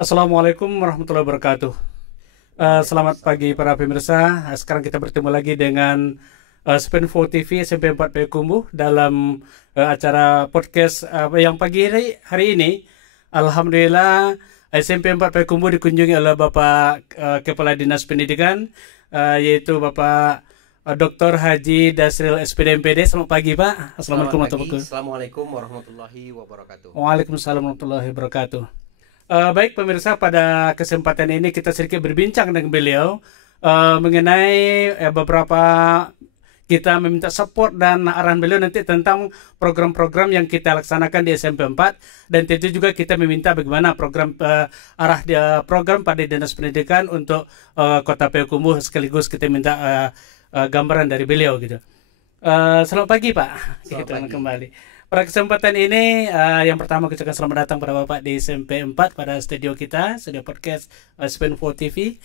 Assalamualaikum warahmatullahi wabarakatuh. Selamat pagi para pemirsa. Sekarang kita bertemu lagi dengan Spen4 TV SMP 4 Payakumbuh dalam acara podcast yang pagi hari ini. Alhamdulillah SMP 4 Payakumbuh dikunjungi oleh Bapak Kepala Dinas Pendidikan, yaitu Bapak Dr. Haji Dasril SPD MPD. Selamat pagi Pak. Assalamualaikum warahmatullahi wabarakatuh. Assalamualaikum warahmatullahi wabarakatuh. Waalaikumsalam warahmatullahi wabarakatuh. Baik pemirsa, pada kesempatan ini kita sedikit berbincang dengan beliau mengenai beberapa kita meminta support dan arahan beliau nanti tentang program-program yang kita laksanakan di SMP 4, dan tentu juga kita meminta bagaimana program program pada Dinas Pendidikan untuk Kota Payakumbuh, sekaligus kita minta gambaran dari beliau gitu. Selamat pagi Pak. Kita kembali. Pada kesempatan ini, yang pertama kita ucapkan selamat datang pada Bapak di SMP 4 pada studio kita, studio podcast Spen4 TV.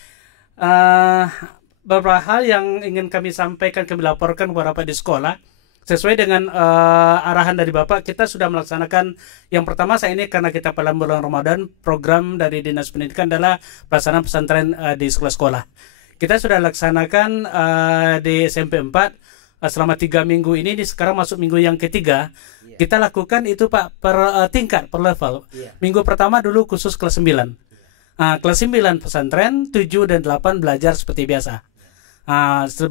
Beberapa hal yang ingin kami sampaikan, kami laporkan kepada Bapak di sekolah. Sesuai dengan arahan dari Bapak, kita sudah melaksanakan yang pertama saat ini, karena kita pada bulan Ramadan, program dari Dinas Pendidikan adalah pelaksanaan pesantren di sekolah-sekolah. Kita sudah laksanakan di SMP 4 selama 3 minggu ini sekarang masuk minggu yang ketiga. Kita lakukan itu Pak per tingkat, per level. Minggu pertama dulu khusus kelas 9. Kelas 9 pesantren, 7 dan 8 belajar seperti biasa.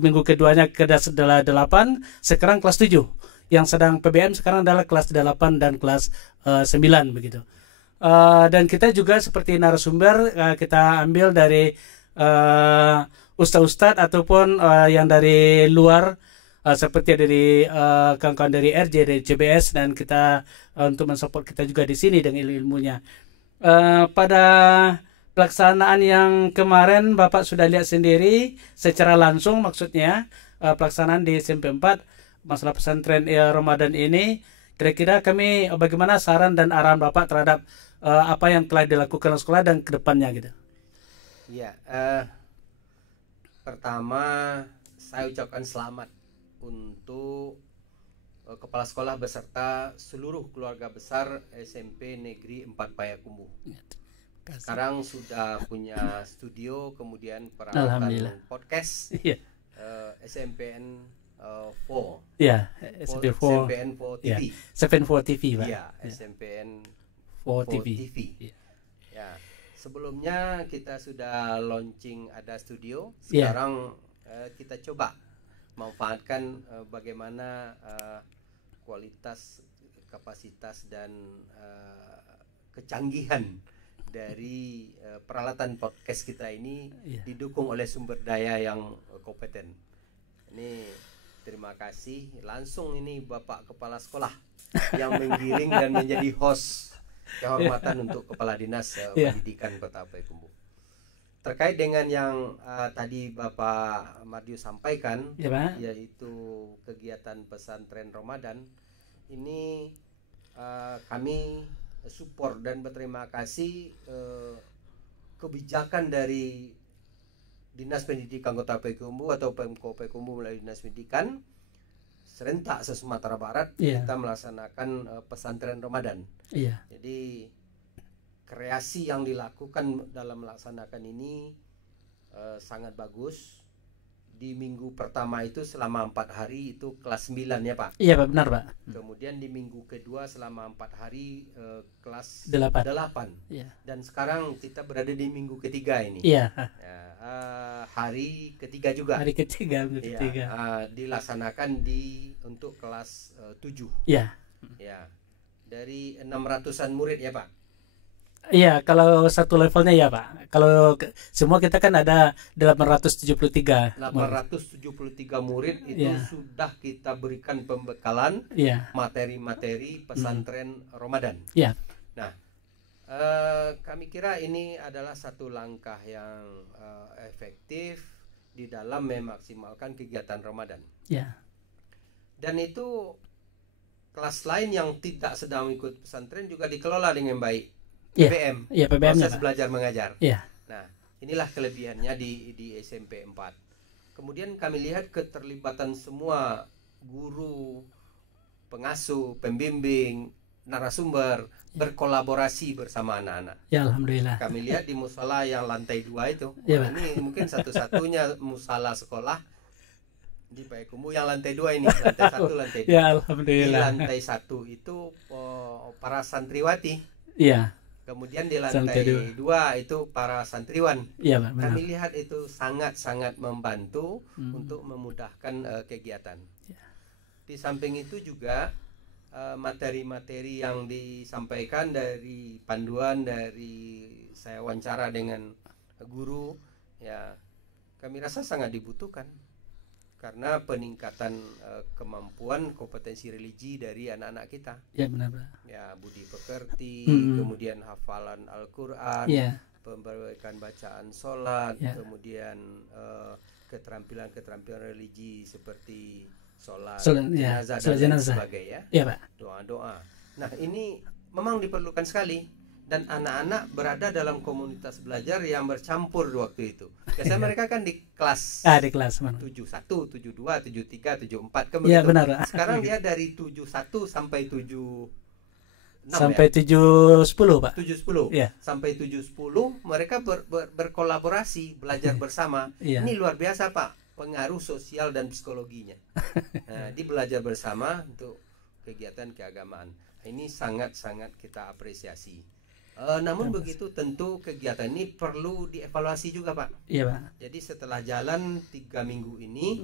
Minggu keduanya kelas 8, sekarang kelas 7. Yang sedang PBM sekarang adalah kelas 8 dan kelas 9 begitu. Dan kita juga seperti narasumber kita ambil dari ustadz-ustadz ataupun yang dari luar, seperti dari kawan-kawan dari RJ, dari CBS, dan kita untuk mensupport kita juga di sini dengan ilmu-ilmunya. Pada pelaksanaan yang kemarin Bapak sudah lihat sendiri secara langsung, maksudnya pelaksanaan di SMP 4 masalah pesantren Ramadan ini. Kira-kira kami bagaimana saran dan arahan Bapak terhadap apa yang telah dilakukan sekolah dan kedepannya gitu? Ya, pertama saya ucapkan selamat untuk kepala sekolah beserta seluruh keluarga besar SMP Negeri 4 Payakumbuh. Sekarang sudah punya studio, kemudian peralatan podcast, SMPN 4. Ya, SMPN 4 TV. SMPN 4 TV, Pak. Ya, SMPN 4 TV. Ya. Sebelumnya kita sudah launching ada studio. Sekarang kita coba manfaatkan bagaimana kualitas, kapasitas dan kecanggihan dari peralatan podcast kita ini didukung oleh sumber daya yang kompeten. Ini terima kasih langsung ini Bapak Kepala Sekolah yang menggiring dan menjadi host. Kehormatan untuk Kepala Dinas Pendidikan Kota Payakumbuh. Terkait dengan yang tadi Bapak Madius sampaikan, yaitu kegiatan pesantren Ramadan, ini kami support dan berterima kasih kebijakan dari Dinas Pendidikan Kota Payakumbuh atau Pemko Payakumbuh melalui Dinas Pendidikan serentak se-Sumatera Barat. Kita melaksanakan pesantren Ramadan. Jadi kreasi yang dilakukan dalam melaksanakan ini sangat bagus. Di minggu pertama itu selama 4 hari itu kelas 9 ya Pak? Iya Pak, benar Pak. Kemudian di minggu kedua selama 4 hari kelas 8. Dan sekarang kita berada di minggu ketiga ini. Hari ketiga juga. Hari ketiga. Dilaksanakan untuk kelas 7. Dari 600-an murid ya Pak? Iya, kalau satu levelnya ya Pak. Kalau semua kita kan ada 873. 873 murid itu sudah kita berikan pembekalan materi-materi pesantren Ramadan. Nah, kami kira ini adalah satu langkah yang efektif di dalam memaksimalkan kegiatan Ramadan. Dan itu kelas lain yang tidak sedang ikut pesantren juga dikelola dengan baik. PBM, proses belajar mengajar. Nah, inilah kelebihannya di SMP 4. Kemudian kami lihat keterlibatan semua guru, pengasuh, pembimbing, narasumber, berkolaborasi bersama anak-anak. Ya, alhamdulillah. Kami lihat di musola yang lantai 2 itu, ya, ini mungkin satu-satunya musola sekolah di Payakumbuh yang lantai 2 ini, lantai 1, lantai 2. Ya, alhamdulillah. Di lantai 1 itu para santriwati. Iya. Kemudian di lantai 2 itu para santriwan. Iya, Pak. Kami lihat itu sangat-sangat membantu untuk memudahkan kegiatan. Ya. Di samping itu juga materi-materi yang disampaikan dari panduan, dari saya wawancara dengan guru, ya kami rasa sangat dibutuhkan karena peningkatan kemampuan kompetensi religi dari anak-anak kita. Ya, benar, Pak. Ya, budi pekerti, kemudian hafalan Al-Quran, pemberikan bacaan sholat, kemudian keterampilan-keterampilan religi seperti sholat jenazah dan lain sebagainya, ya, Pak. Doa-doa. Nah, ini memang diperlukan sekali, dan anak-anak berada dalam komunitas belajar yang bercampur waktu itu. Biasanya mereka kan di kelas di kelas 71, 72, 73, 74 kan begitu. Ya, benar. Sekarang dia dari 71 sampai 76 sampai 710, Pak. 710. Ya. Sampai 710 mereka berkolaborasi, belajar bersama. Ini luar biasa, Pak. Pengaruh sosial dan psikologinya. Nah, di belajar bersama untuk kegiatan keagamaan. Ini sangat-sangat kita apresiasi. Namun begitu tentu kegiatan ini perlu dievaluasi juga, Pak. Iya, Pak. Jadi setelah jalan 3 minggu ini,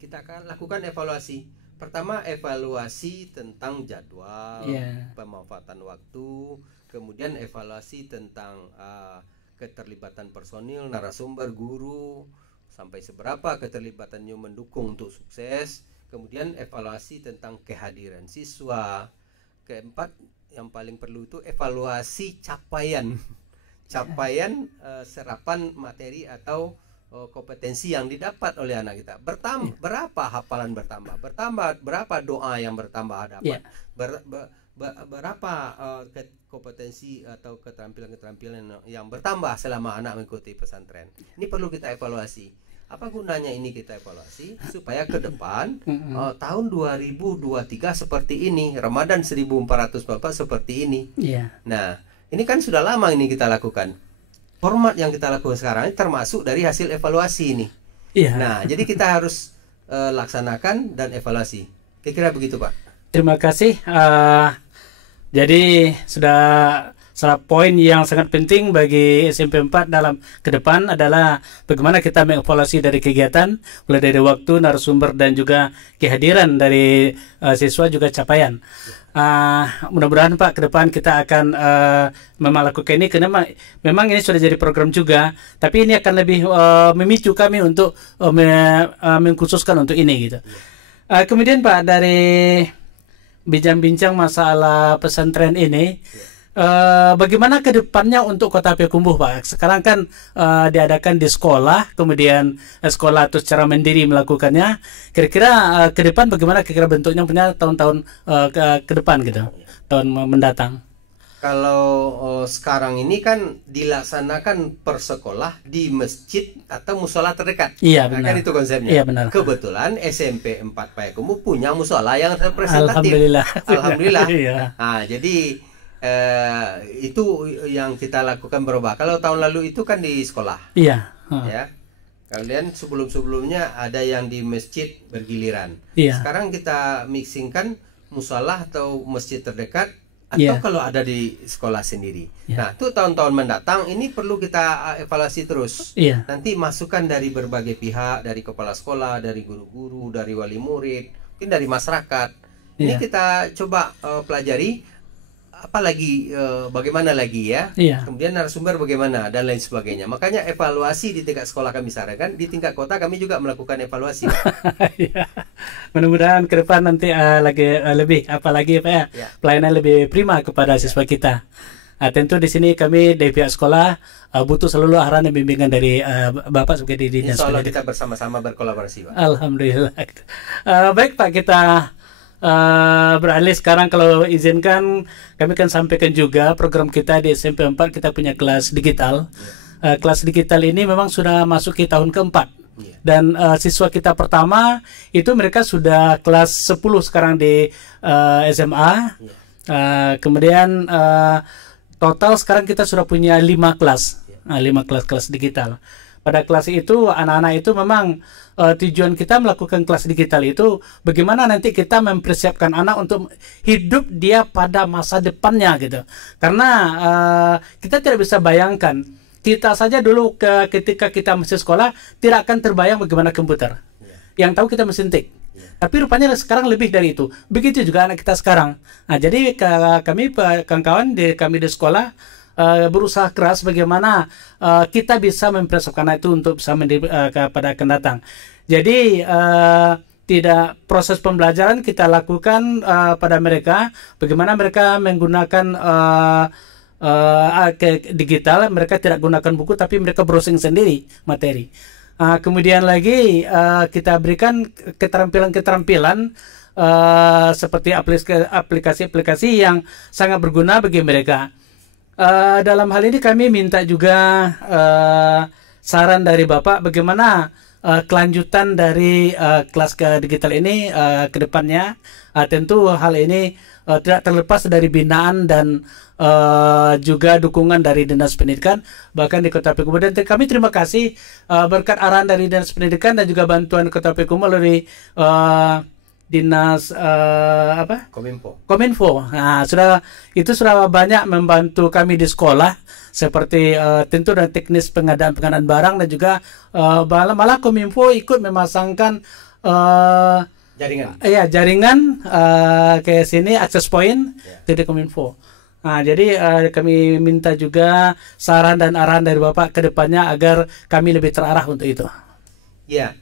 kita akan lakukan evaluasi. Pertama, evaluasi tentang jadwal, pemanfaatan waktu, kemudian evaluasi tentang keterlibatan personil, narasumber, guru, sampai seberapa keterlibatannya mendukung untuk sukses. Kemudian evaluasi tentang kehadiran siswa. Keempat, yang paling perlu itu evaluasi capaian serapan materi atau kompetensi yang didapat oleh anak kita. Berapa hafalan bertambah, berapa doa yang bertambah dapat, berapa kompetensi atau keterampilan yang bertambah selama anak mengikuti pesantren. Ini perlu kita evaluasi. Apa gunanya ini kita evaluasi? Supaya ke depan tahun 2023 seperti ini, Ramadan 1444 seperti ini. Nah, ini kan sudah lama ini kita lakukan. Format yang kita lakukan sekarang ini termasuk dari hasil evaluasi ini. Nah, jadi kita harus laksanakan dan evaluasi. Kira-kira begitu, Pak. Terima kasih. Jadi sudah salah poin yang sangat penting bagi SMP 4 dalam ke depan adalah bagaimana kita mengevaluasi dari kegiatan, mulai dari waktu, narasumber, dan juga kehadiran dari siswa, juga capaian. Mudah-mudahan, Pak, ke depan kita akan memang lakukan ini, karena memang ini sudah jadi program juga, tapi ini akan lebih memicu kami untuk mengkhususkan untuk ini gitu. Kemudian, Pak, dari bincang-bincang masalah pesantren ini, bagaimana ke depannya untuk Kota Payakumbuh, Pak? Sekarang kan diadakan di sekolah, kemudian sekolah itu secara mandiri melakukannya. Kira-kira ke depan bagaimana kira-kira bentuknya punya tahun-tahun ke depan gitu, tahun mendatang? Kalau sekarang ini kan dilaksanakan per sekolah di masjid atau musola terdekat. Iya, benar. Kan itu konsepnya. Iya, benar. Kebetulan SMP 4 Payakumbuh punya musola yang representatif. Alhamdulillah. Alhamdulillah. Iya. Nah, jadi itu yang kita lakukan berubah. Kalau tahun lalu itu kan di sekolah. Iya. Ya. Kalian sebelum-sebelumnya ada yang di masjid bergiliran. Iya. Sekarang kita mixingkan musola atau masjid terdekat, atau kalau ada di sekolah sendiri. Nah, itu tahun-tahun mendatang ini perlu kita evaluasi terus. Nanti masukan dari berbagai pihak, dari kepala sekolah, dari guru-guru, dari wali murid, mungkin dari masyarakat. Ini kita coba pelajari. Apalagi bagaimana lagi ya, kemudian narasumber bagaimana dan lain sebagainya. Makanya evaluasi di tingkat sekolah kami sarankan, di tingkat kota kami juga melakukan evaluasi. Mudah-mudahan ke depan nanti lagi lebih apalagi, Pak, pelayanan lebih prima kepada siswa kita. Tentu di sini kami dari pihak sekolah butuh selalu arahan dan bimbingan dari Bapak sebagai didinya. Insya Allah kita bersama-sama berkolaborasi, Pak. Alhamdulillah. Baik, Pak, kita beralih sekarang, kalau izinkan kami akan sampaikan juga program kita di SMP 4. Kita punya kelas digital. Kelas digital ini memang sudah masuk ke tahun keempat, dan siswa kita pertama itu mereka sudah kelas 10 sekarang di SMA. Kemudian total sekarang kita sudah punya 5 kelas, 5 kelas digital. Pada kelas itu anak-anak itu memang tujuan kita melakukan kelas digital itu bagaimana nanti kita mempersiapkan anak untuk hidup dia pada masa depannya gitu. Karena kita tidak bisa bayangkan, kita saja dulu ketika kita masih sekolah tidak akan terbayang bagaimana komputer. Yang tahu kita mesin tik. Tapi rupanya sekarang lebih dari itu. Begitu juga anak kita sekarang. Nah, jadi kami kawan-kawan kami di sekolah berusaha keras bagaimana kita bisa mempersiapkan anak itu untuk bisa pada akan datang. Jadi tidak proses pembelajaran kita lakukan pada mereka, bagaimana mereka menggunakan digital, mereka tidak gunakan buku tapi mereka browsing sendiri materi. Kemudian lagi kita berikan keterampilan-keterampilan seperti aplikasi-aplikasi yang sangat berguna bagi mereka. Dalam hal ini kami minta juga saran dari Bapak bagaimana kelanjutan dari kelas ke digital ini ke depannya. Tentu hal ini tidak terlepas dari binaan dan juga dukungan dari Dinas Pendidikan bahkan di Kota Payakumbuh. Dan kami terima kasih berkat arahan dari Dinas Pendidikan dan juga bantuan Kota Payakumbuh melalui Dinas Kominfo. Nah, sudah banyak membantu kami di sekolah seperti tentu dan teknis pengadaan barang dan juga malah Kominfo ikut memasangkan jaringan ke sini access point dari Kominfo. Nah, jadi kami minta juga saran dan arahan dari Bapak ke depannya agar kami lebih terarah untuk itu. Ya,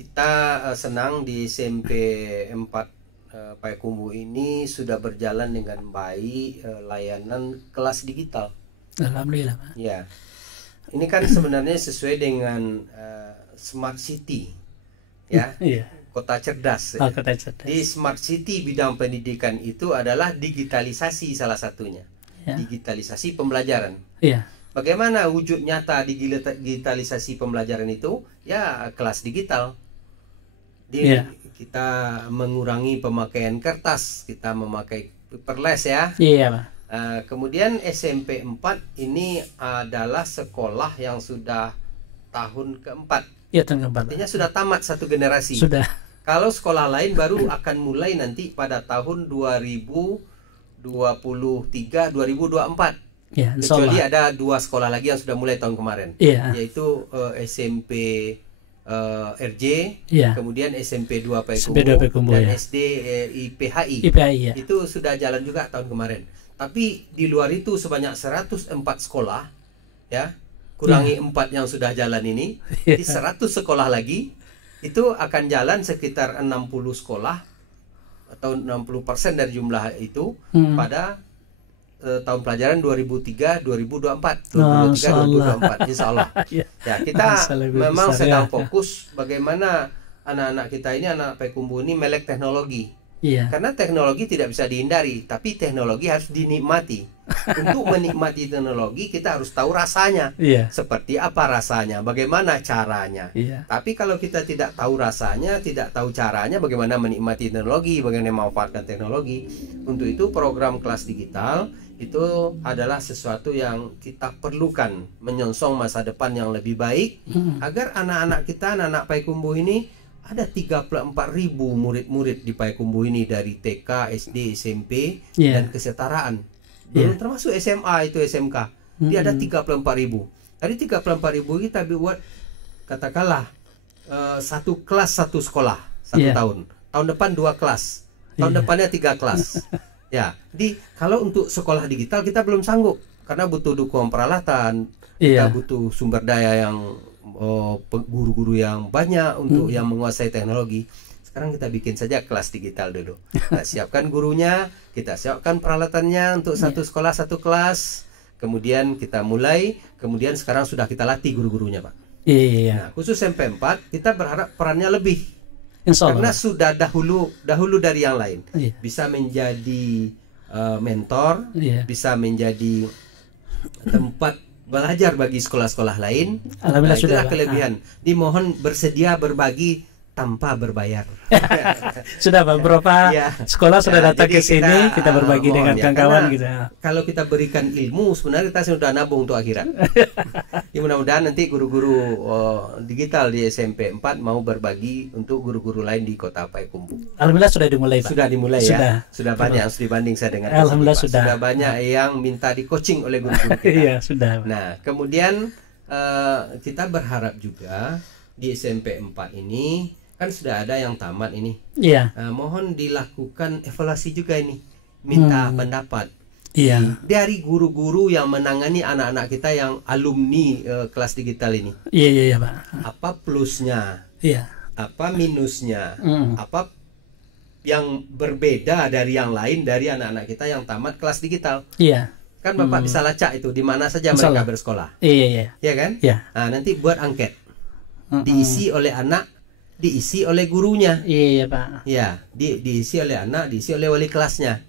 kita senang di SMP 4 Payakumbuh ini sudah berjalan dengan baik layanan kelas digital. Alhamdulillah. Ya, ini kan sebenarnya sesuai dengan Smart City, ya, kota cerdas. Kota cerdas. Di Smart City bidang pendidikan itu adalah digitalisasi salah satunya, digitalisasi pembelajaran. Bagaimana wujud nyata digitalisasi pembelajaran itu? Ya, kelas digital. Kita mengurangi pemakaian kertas, kita memakai paperless ya. Kemudian SMP 4 ini adalah sekolah yang sudah tahun keempat. Artinya sudah tamat satu generasi. Sudah. Kalau sekolah lain baru akan mulai nanti pada tahun 2023-2024. Kecuali ada 2 sekolah lagi yang sudah mulai tahun kemarin, yaitu SMP RJ, kemudian SMP 2 Payakumbuh dan SD IPHI. Itu sudah jalan juga tahun kemarin. Tapi di luar itu sebanyak 104 sekolah, ya, kurangi 4 yang sudah jalan ini, di 100 sekolah lagi itu akan jalan sekitar 60 sekolah atau 60% dari jumlah itu pada tahun pelajaran 2023-2024. Insya Allah. Ya, kita memang sedang fokus bagaimana anak-anak kita ini, anak Payakumbuh ini melek teknologi. Karena teknologi tidak bisa dihindari, tapi teknologi harus dinikmati. Untuk menikmati teknologi kita harus tahu rasanya. Seperti apa rasanya, bagaimana caranya. Tapi kalau kita tidak tahu rasanya, tidak tahu caranya, bagaimana menikmati teknologi, bagaimana memanfaatkan teknologi. Untuk itu program kelas digital itu adalah sesuatu yang kita perlukan, menyongsong masa depan yang lebih baik agar anak-anak kita, anak-anak Payakumbuh ini, ada 34.000 murid-murid di Payakumbuh ini dari TK, SD, SMP dan kesetaraan. Belum termasuk SMA itu SMK. Dia ada 34.000. Dari 34.000 kita buat katakanlah satu kelas satu sekolah satu tahun. Tahun depan 2 kelas. Tahun depannya 3 kelas. Ya, jadi kalau untuk sekolah digital kita belum sanggup karena butuh dukungan peralatan, kita butuh sumber daya yang guru-guru yang banyak untuk yang menguasai teknologi. Sekarang kita bikin saja kelas digital dulu. Kita siapkan gurunya, kita siapkan peralatannya untuk satu sekolah satu kelas. Kemudian kita mulai, kemudian sekarang sudah kita latih guru-gurunya, Pak. Nah, khusus SMP 4 kita berharap perannya lebih. Karena sudah dahulu dari yang lain, bisa menjadi mentor, bisa menjadi tempat belajar bagi sekolah-sekolah lain. Nah, itulah kelebihan. Dimohon bersedia berbagi tanpa berbayar. Sudah beberapa sekolah sudah datang ke sini, kita berbagi dengan kawan-kawan gitu. Kalau kita berikan ilmu, sebenarnya kita sudah nabung untuk akhirat. Ya, mudah-mudahan nanti guru-guru digital di SMP 4 mau berbagi untuk guru-guru lain di Kota Payakumbuh. Alhamdulillah sudah dimulai, Pak. Sudah dimulai ya. Sudah banyak dibanding saya dengan Alhamdulillah sini, sudah banyak yang minta di coaching oleh guru-guru kita. Iya, sudah. Nah, kemudian kita berharap juga di SMP 4 ini kan sudah ada yang tamat ini. Iya. Mohon dilakukan evaluasi juga ini. Minta pendapat. Iya. Dari guru-guru yang menangani anak-anak kita yang alumni kelas digital ini. Iya, Pak. Apa plusnya? Iya. Apa minusnya? Apa yang berbeda dari yang lain dari anak-anak kita yang tamat kelas digital? Iya. Kan Bapak bisa lacak itu di mana saja mereka bersekolah. Iya. Iya kan? Iya. Nah, nanti buat angket. Diisi oleh anak, diisi oleh gurunya. Iya, Pak. Ya, diisi oleh anak, diisi oleh wali kelasnya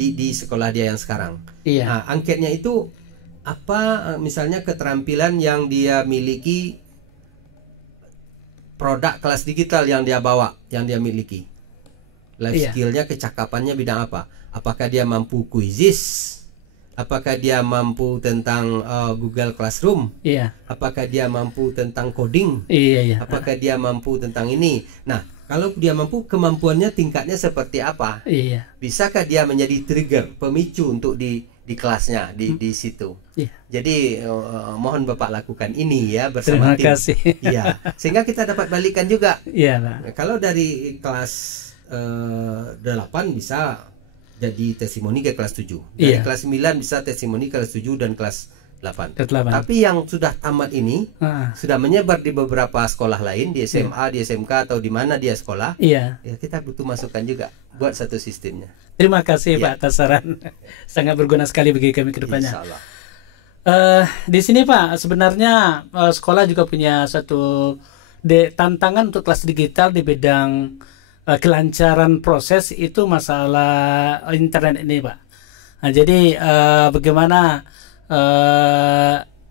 di sekolah dia yang sekarang. Iya. Nah, angketnya itu apa misalnya keterampilan yang dia miliki, produk kelas digital yang dia bawa, yang dia miliki. Life skillnya, kecakapannya bidang apa? Apakah dia mampu quizzes? Apakah dia mampu tentang Google Classroom? Iya. Apakah dia mampu tentang coding? Iya. Apakah dia mampu tentang ini? Nah, kalau dia mampu, kemampuannya tingkatnya seperti apa? Iya. Bisakah dia menjadi trigger, pemicu untuk di kelasnya, di situ? Iya. Jadi mohon Bapak lakukan ini ya bersama tim. Terima kasih. Iya. Sehingga kita dapat balikan juga. Iya, Pak. Kalau dari kelas 8 bisa jadi testimoni ke kelas 7. Dari kelas 9 bisa testimoni kelas 7 dan kelas 8. Tapi yang sudah tamat ini sudah menyebar di beberapa sekolah lain, di SMA, di SMK atau di mana dia sekolah. Iya. Ya, kita butuh masukan juga buat satu sistemnya. Terima kasih Pak atas saran. Sangat berguna sekali bagi kami ke depannya. Insyaallah. Di sini Pak, sebenarnya sekolah juga punya satu tantangan untuk kelas digital di bidang kelancaran proses itu masalah internet ini, Pak. Nah, jadi bagaimana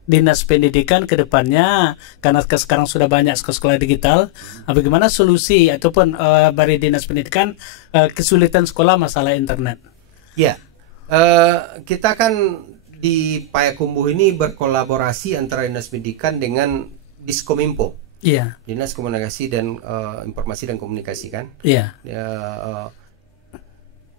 Dinas Pendidikan ke depannya, karena sekarang sudah banyak sekolah digital, bagaimana solusi ataupun dari Dinas Pendidikan kesulitan sekolah masalah internet? Ya, kita kan di Payakumbuh ini berkolaborasi antara Dinas Pendidikan dengan Diskominfo. Iya. Dinas Komunikasi dan Informasi dan Komunikasi kan. Iya.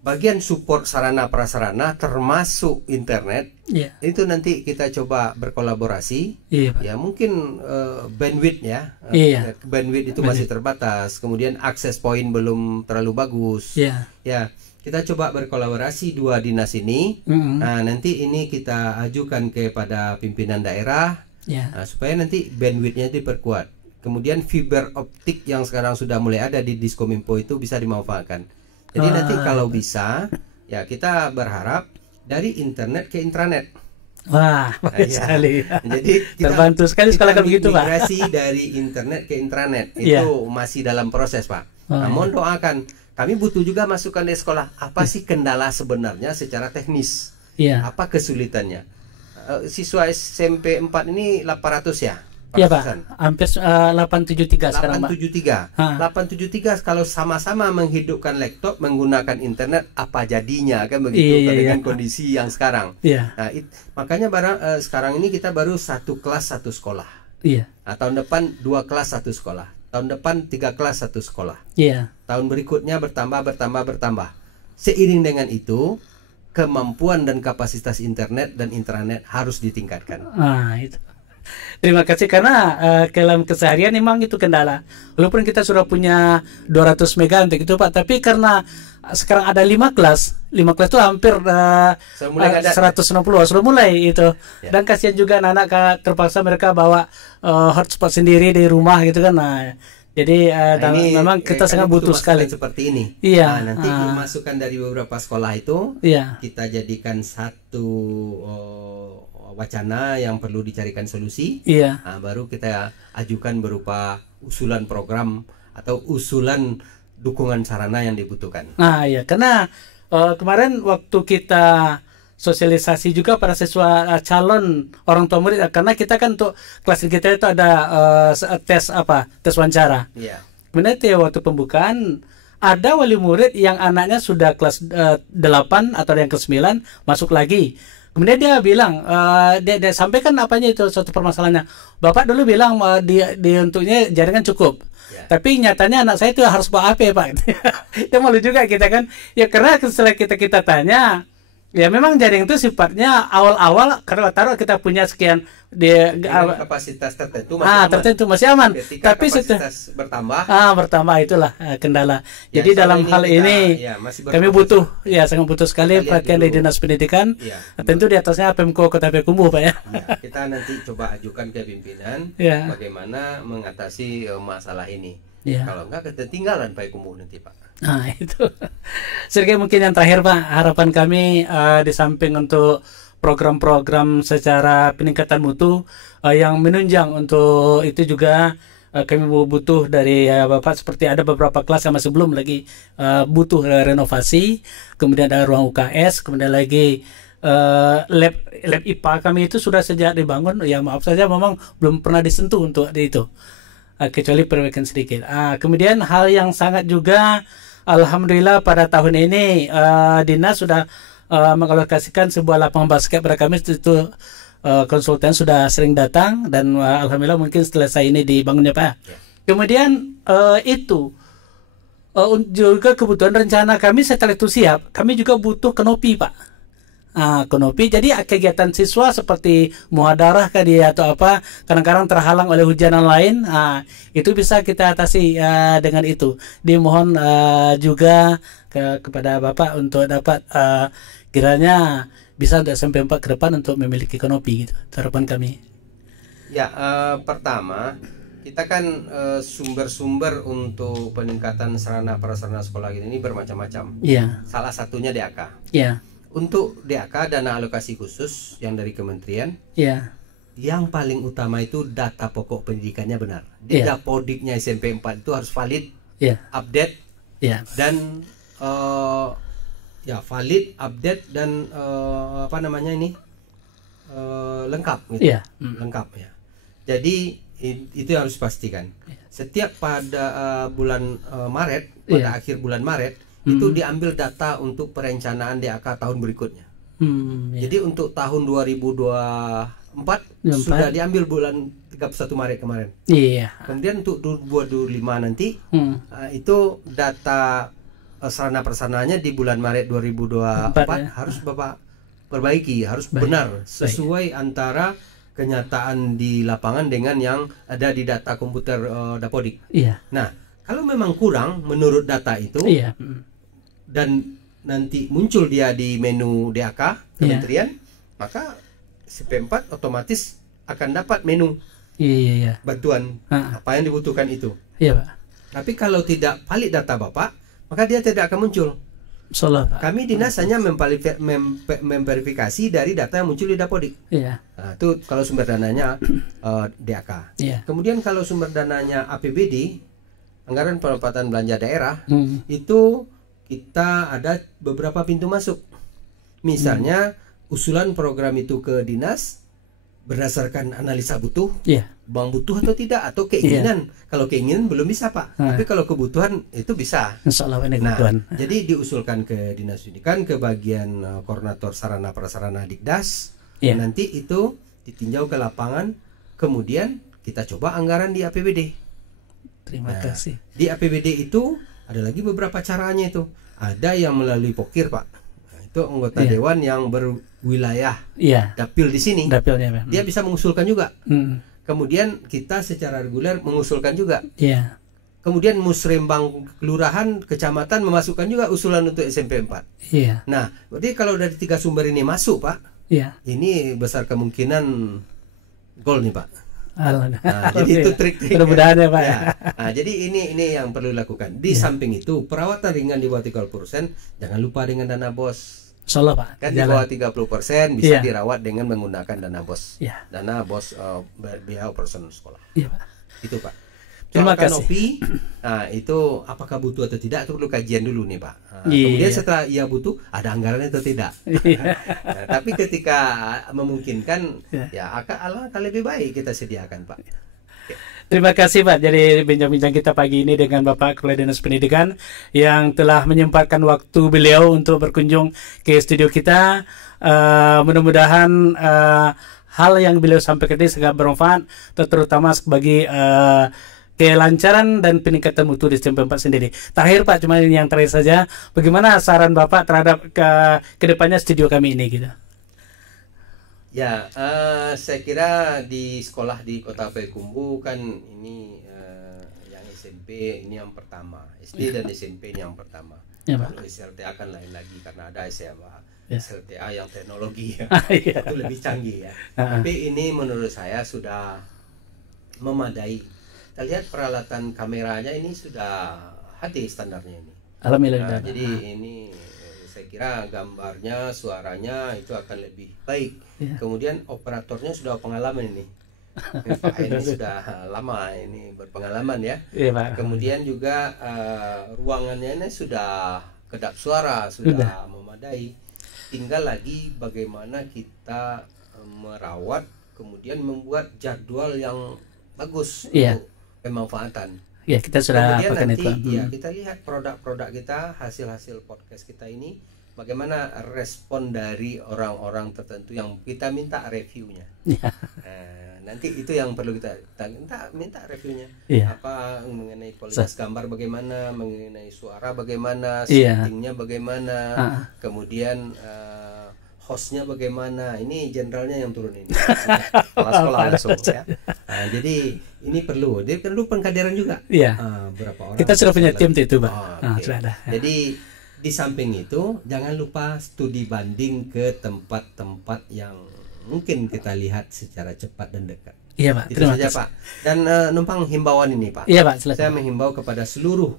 Bagian support sarana prasarana termasuk internet. Iya. Itu nanti kita coba berkolaborasi. Iya, Pak. Ya mungkin bandwidth ya. Iya. Bandwidth itu masih terbatas. Kemudian akses point belum terlalu bagus. Iya. Ya. Kita coba berkolaborasi dua dinas ini. Nah, nanti ini kita ajukan kepada pimpinan daerah. Nah, supaya nanti bandwidthnya diperkuat. Kemudian fiber optik yang sekarang sudah mulai ada di Diskominfo itu bisa dimanfaatkan. Jadi nanti kalau bisa, ya kita berharap dari internet ke intranet. Wah, bagus sekali. Jadi kita, terbantu sekali sekolah kalau begitu, Pak. Migrasi dari internet ke intranet itu masih dalam proses, Pak. Namun doakan, kami butuh juga masukan dari sekolah. Apa sih kendala sebenarnya secara teknis? Apa kesulitannya? Siswa SMP 4 ini 800 ya? Iya Pak, hampir 873 sekarang Pak. 873 kalau sama-sama menghidupkan laptop menggunakan internet apa jadinya kan begitu dengan kondisi yang sekarang. Nah, makanya sekarang ini kita baru 1 kelas 1 sekolah. Nah, tahun depan 2 kelas 1 sekolah. Tahun depan 3 kelas 1 sekolah. Tahun berikutnya bertambah. Seiring dengan itu kemampuan dan kapasitas internet dan intranet harus ditingkatkan. Itu. Terima kasih, karena dalam keseharian memang itu kendala. Walaupun kita sudah punya 200 mega untuk itu Pak, tapi karena sekarang ada 5 kelas itu hampir 160 sudah mulai itu. Dan kasihan juga anak-anak terpaksa mereka bawa hotspot sendiri di rumah gitu kan. Nah, jadi memang kita sangat butuh sekali seperti ini. Nah, nanti masukan dari beberapa sekolah itu kita jadikan satu wacana yang perlu dicarikan solusi. Nah, baru kita ajukan berupa usulan program atau usulan dukungan sarana yang dibutuhkan. Karena kemarin waktu kita sosialisasi juga para siswa calon orang tua murid, karena kita kan untuk kelas kita itu ada tes wawancara. Kemudian waktu pembukaan ada wali murid yang anaknya sudah kelas 8 atau yang kelas 9 masuk lagi. Kemudian dia bilang, dia sampaikan apanya itu suatu permasalahannya. Bapak dulu bilang di untuknya jaringan cukup. Tapi nyatanya anak saya itu harus bawa HP, Pak. Ya malu juga kita kan. Ya karena setelah kita tanya, ya memang jaring itu sifatnya awal-awal kalau taruh kita punya sekian kapasitas tertentu masih aman. Ketika tapi kapasitas bertambah itulah kendala. Jadi dalam hal ini kami butuh sangat butuh sekali perhatian dari Dinas Pendidikan. Tentu di atasnya Pemko Kota Payakumbuh, Pak ya. Kita nanti coba ajukan ke pimpinan bagaimana mengatasi masalah ini. Kalau enggak ketinggalan Payakumbuh nanti, Pak. Nah itu sedikit mungkin yang terakhir, Pak. Harapan kami di samping untuk program-program secara peningkatan mutu yang menunjang untuk itu juga kami butuh dari Bapak seperti ada beberapa kelas yang masih belum lagi butuh renovasi, kemudian ada ruang UKS, kemudian lagi lab IPA kami itu sudah sejak dibangun, ya maaf saja memang belum pernah disentuh untuk itu kecuali perbaikan sedikit. Kemudian hal yang sangat juga alhamdulillah pada tahun ini Dinas sudah mengalokasikan sebuah lapangan basket pada kami. Itu konsultan sudah sering datang dan alhamdulillah mungkin selesai ini dibangunnya, Pak. Kemudian itu juga kebutuhan rencana kami setelah itu siap, kami juga butuh kanopi, Pak. Kanopi, jadi kegiatan siswa seperti muhadarah atau apa kadang-kadang terhalang oleh hujanan lain, itu bisa kita atasi dengan itu. Dimohon juga kepada Bapak untuk dapat kiranya bisa untuk SMP 4 ke depan untuk memiliki kanopi gitu. Harapan kami. Ya, pertama kita kan sumber-sumber untuk peningkatan sarana prasarana sekolah ini bermacam-macam. Salah satunya DAK. Untuk DAK dana alokasi khusus yang dari kementerian. Yang paling utama itu data pokok pendidikannya benar. Di Dapodiknya SMP 4 itu harus valid, update, dan valid, update dan lengkap gitu. Lengkap ya. Jadi itu harus dipastikan. Setiap pada bulan Maret, pada akhir bulan Maret itu diambil data untuk perencanaan DAK tahun berikutnya. Jadi untuk tahun 2024 sudah diambil bulan 31 Maret kemarin. Kemudian untuk 2025 nanti itu data sarana prasarananya di bulan Maret 2024 harus Bapak perbaiki, harus benar sesuai antara kenyataan di lapangan dengan yang ada di data komputer Dapodik. Nah, kalau memang kurang menurut data itu dan nanti muncul dia di menu DAK kementerian, maka CP4 otomatis akan dapat menu bantuan apa yang dibutuhkan itu. Pak. Tapi kalau tidak valid data Bapak, maka dia tidak akan muncul. Kami dinas hanya memverifikasi dari data yang muncul di Dapodik. Nah, itu kalau sumber dananya DAK. Kemudian kalau sumber dananya APBD, anggaran pendapatan belanja daerah, itu kita ada beberapa pintu masuk. Misalnya usulan program itu ke dinas berdasarkan analisa butuh, bang butuh atau tidak, atau keinginan. Kalau keinginan belum bisa, Pak. Tapi kalau kebutuhan itu bisa. Kebutuhan. Jadi diusulkan ke Dinas Pendidikan, ke bagian koordinator sarana prasarana Dikdas. Nanti itu ditinjau ke lapangan, kemudian kita coba anggaran di APBD. Terima kasih. Di APBD itu ada lagi beberapa caranya itu. Ada yang melalui Pokir, Pak. Itu anggota dewan yang berwilayah dapil di sini. Dia bisa mengusulkan juga. Kemudian kita secara reguler mengusulkan juga. Kemudian Musrembang kelurahan, kecamatan memasukkan juga usulan untuk SMP 4. Nah, berarti kalau dari 3 sumber ini masuk, Pak, ini besar kemungkinan gol nih, Pak. Jadi itu trik-trik. Mudah-mudahan ya, Pak. Nah, jadi ini yang perlu dilakukan. Di samping itu perawatan ringan di bawah 30%, jangan lupa dengan dana BOS. Pak. Kan di bawah 30% bisa dirawat dengan menggunakan dana BOS. Dana BOS biaya operasional sekolah. Pak. Itu, Pak. Terima kasih. Kanopi, nah itu apakah butuh atau tidak itu perlu kajian dulu nih, Pak. Kemudian setelah ia butuh, ada anggarannya atau tidak. Nah, tapi ketika memungkinkan, ya alangkah lebih baik kita sediakan, Pak. Terima kasih Pak. Jadi bincang-bincang kita pagi ini dengan Bapak Kepala Dinas Pendidikan yang telah menyempatkan waktu beliau untuk berkunjung ke studio kita. Mudah-mudahan hal yang beliau sampaikan ini sangat bermanfaat, terutama bagi kelancaran dan peningkatan mutu di SMP 4 sendiri. Terakhir Pak, cuma yang terakhir saja, bagaimana saran Bapak terhadap ke depannya studio kami ini gitu? Ya, saya kira di sekolah di Kota Payakumbuh kan ini yang SMP ini yang pertama, SD dan SMP ini yang pertama. Ya, kalau SLTA kan lain lagi karena ada SMA, SLTA yang teknologi ya, itu lebih canggih ya. Tapi ini menurut saya sudah memadai. Kita lihat peralatan kameranya ini sudah HD standarnya ini. Alhamdulillah. Jadi ini saya kira gambarnya, suaranya itu akan lebih baik. Kemudian operatornya sudah pengalaman ini. Pak ini sudah lama ini berpengalaman ya. Kemudian juga ruangannya ini sudah kedap suara, sudah memadai. Tinggal lagi bagaimana kita merawat, kemudian membuat jadwal yang bagus untuk pemanfaatan. Ya, kita sudah kemudian nanti ya kita lihat produk-produk kita, hasil-hasil podcast kita ini, bagaimana respon dari orang-orang tertentu yang kita minta reviewnya. Nanti itu yang perlu kita minta reviewnya. Apa mengenai kualitas gambar bagaimana, mengenai suara bagaimana, settingnya bagaimana, kemudian hostnya bagaimana. Ini generalnya yang turun ini. Sekolah langsung ya. Jadi ini perlu pengkaderan juga. Berapa orang? Kita sudah punya tim itu, Pak. Sudah ada. Jadi di samping itu jangan lupa studi banding ke tempat-tempat yang mungkin kita lihat secara cepat dan dekat. Iya Pak. Itu saja Pak. Dan numpang himbauan ini Pak. Iya Pak. Silakan. Saya menghimbau kepada seluruh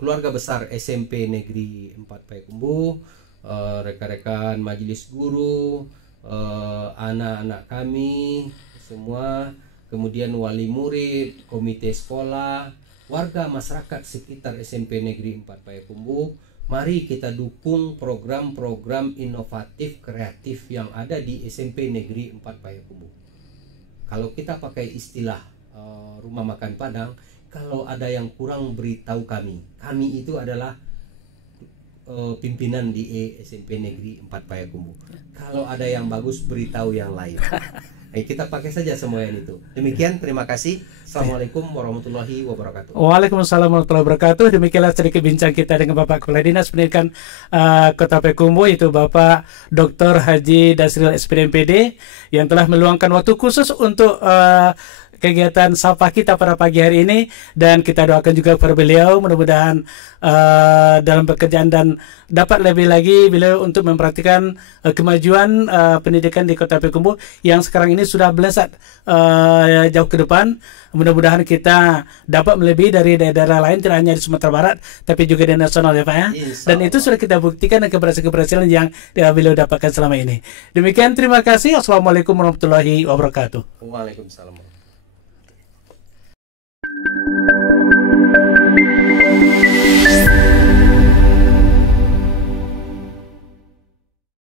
keluarga besar SMP Negeri 4 Payakumbuh, rekan-rekan majelis guru, anak-anak kami semua, kemudian wali murid, komite sekolah, warga masyarakat sekitar SMP Negeri 4 Payakumbuh. Mari kita dukung program-program inovatif kreatif yang ada di SMP Negeri 4 Payakumbuh. Kalau kita pakai istilah rumah makan Padang, kalau ada yang kurang beritahu kami itu adalah pimpinan di SMP Negeri 4 Payakumbuh. Kalau ada yang bagus beritahu yang lain. Kita pakai saja semua yang itu. Demikian, terima kasih. Assalamualaikum warahmatullahi wabarakatuh. Waalaikumsalam warahmatullahi wabarakatuh. Demikianlah sedikit bincang kita dengan Bapak Kepala Dinas Pendidikan Kota Payakumbuh, itu Bapak Dr. Haji Dasril SPD MPD, yang telah meluangkan waktu khusus untuk kegiatan sapa kita pada pagi hari ini, dan kita doakan juga kepada beliau mudah-mudahan dalam pekerjaan dan dapat lebih lagi beliau untuk memperhatikan kemajuan pendidikan di Kota Payakumbuh yang sekarang ini sudah melesat jauh ke depan. Mudah-mudahan kita dapat melebihi dari daerah lain, tidak hanya di Sumatera Barat tapi juga di nasional ya Pak ya. Dan itu sudah kita buktikan dengan keberhasilan yang beliau dapatkan selama ini. Demikian, terima kasih. Assalamualaikum warahmatullahi wabarakatuh. Waalaikumsalam.